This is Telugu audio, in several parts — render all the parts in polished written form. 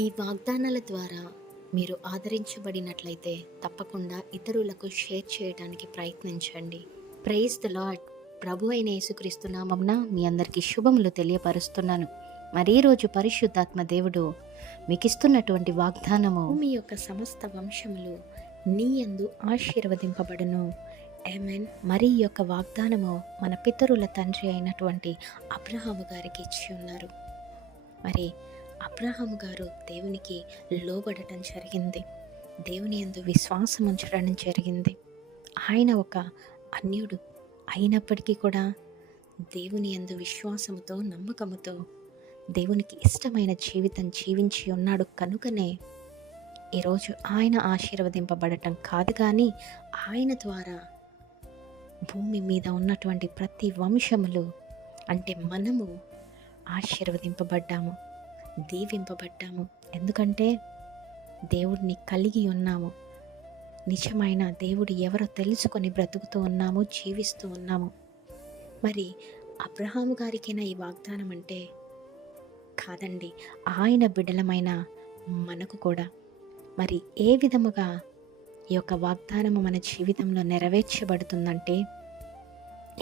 ఈ వాగ్దానాల ద్వారా మీరు ఆదరించబడినట్లయితే తప్పకుండా ఇతరులకు షేర్ చేయడానికి ప్రయత్నించండి. Praise the lord. ప్రభు అయిన యేసుక్రీస్తు నామమున మీ అందరికీ శుభములు తెలియపరుస్తున్నాను. మరి ఈ రోజు పరిశుద్ధాత్మ దేవుడు మీకు ఇస్తున్నటువంటి వాగ్దానము, మీ యొక్క సమస్త వంశములు నీ యందు ఆశీర్వదింపబడును. ఆమేన్. మరి ఈ యొక్క వాగ్దానము మన పితరుల తండ్రి అయినటువంటి అబ్రహాము గారికి ఇచ్చి ఉన్నారు. మరి అబ్రహాము గారు దేవునికి లోబడటం జరిగింది. దేవుని యందు విశ్వాసం ఉంచడం జరిగింది. ఆయన ఒక అన్యుడు అయినప్పటికీ కూడా దేవుని యందు విశ్వాసముతో, నమ్మకముతో దేవునికి ఇష్టమైన జీవితం జీవించి ఉన్నాడు. కనుకనే ఈరోజు ఆయన ఆశీర్వదింపబడటం కాదు, కానీ ఆయన ద్వారా భూమి మీద ఉన్నటువంటి ప్రతి వంశములు, అంటే మనము ఆశీర్వదింపబడ్డాము, దీవింపబడ్డాము. ఎందుకంటే దేవుడిని కలిగి ఉన్నాము. నిజమైన దేవుడు ఎవరో తెలుసుకొని బ్రతుకుతూ ఉన్నాము, జీవిస్తూ ఉన్నాము. మరి అబ్రహాము గారికైనా ఈ వాగ్దానం అంటే కాదండి, ఆయన బిడ్డలమైన మనకు కూడా. మరి ఏ విధముగా ఈ యొక్క వాగ్దానము మన జీవితంలో నెరవేర్చబడుతుందంటే,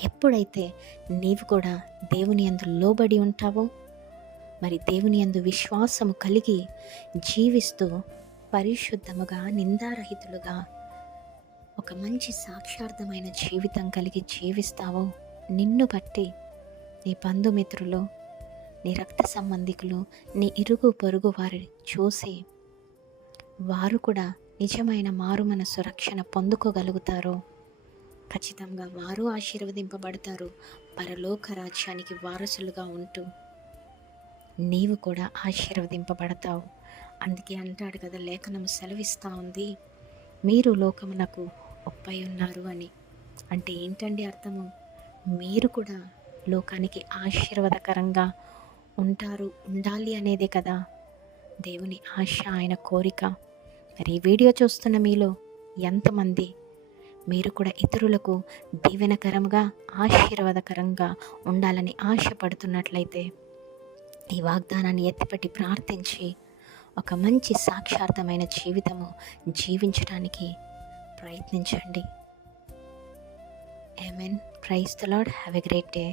ఎప్పుడైతే నీవు కూడా దేవుని యందు లోబడి ఉంటావో, మరి దేవుని యందు విశ్వాసము కలిగి జీవిస్తూ పరిశుద్ధముగా, నిందారహితులుగా ఒక మంచి సాక్షార్థమైన జీవితం కలిగి జీవిస్తావో, నిన్ను బట్టి నీ బంధుమిత్రులు, నీ రక్త సంబంధికులు, నీ ఇరుగు పొరుగు వారి చూసి వారు కూడా నిజమైన మారు మనసు రక్షణ పొందుకోగలుగుతారో, ఖచ్చితంగా వారు ఆశీర్వదింపబడతారు. పరలోక రాజ్యానికి వారసులుగా ఉంటూ నీవు కూడా ఆశీర్వదింపబడతావు. అందుకే అంటాడు కదా, లేఖనం సెలవిస్తూ ఉంది, మీరు లోకమునకు ఒప్పై ఉన్నారు అని. అంటే ఏంటండి అర్థము? మీరు కూడా లోకానికి ఆశీర్వాదకరంగా ఉండాలి అనేదే కదా దేవుని ఆశ, ఆయన కోరిక. మరి ఈ వీడియో చూస్తున్న మీలో ఎంతమంది మీరు కూడా ఇతరులకు దీవెనకరంగా, ఆశీర్వాదకరంగా ఉండాలని ఆశపడుతున్నట్లయితే ఈ వాగ్దానాన్ని ఎత్తిపట్టి ప్రార్థించి ఒక మంచి సాక్షార్థమైన జీవితము జీవించడానికి ప్రయత్నించండి. Amen. Praise the lord. Have a great day.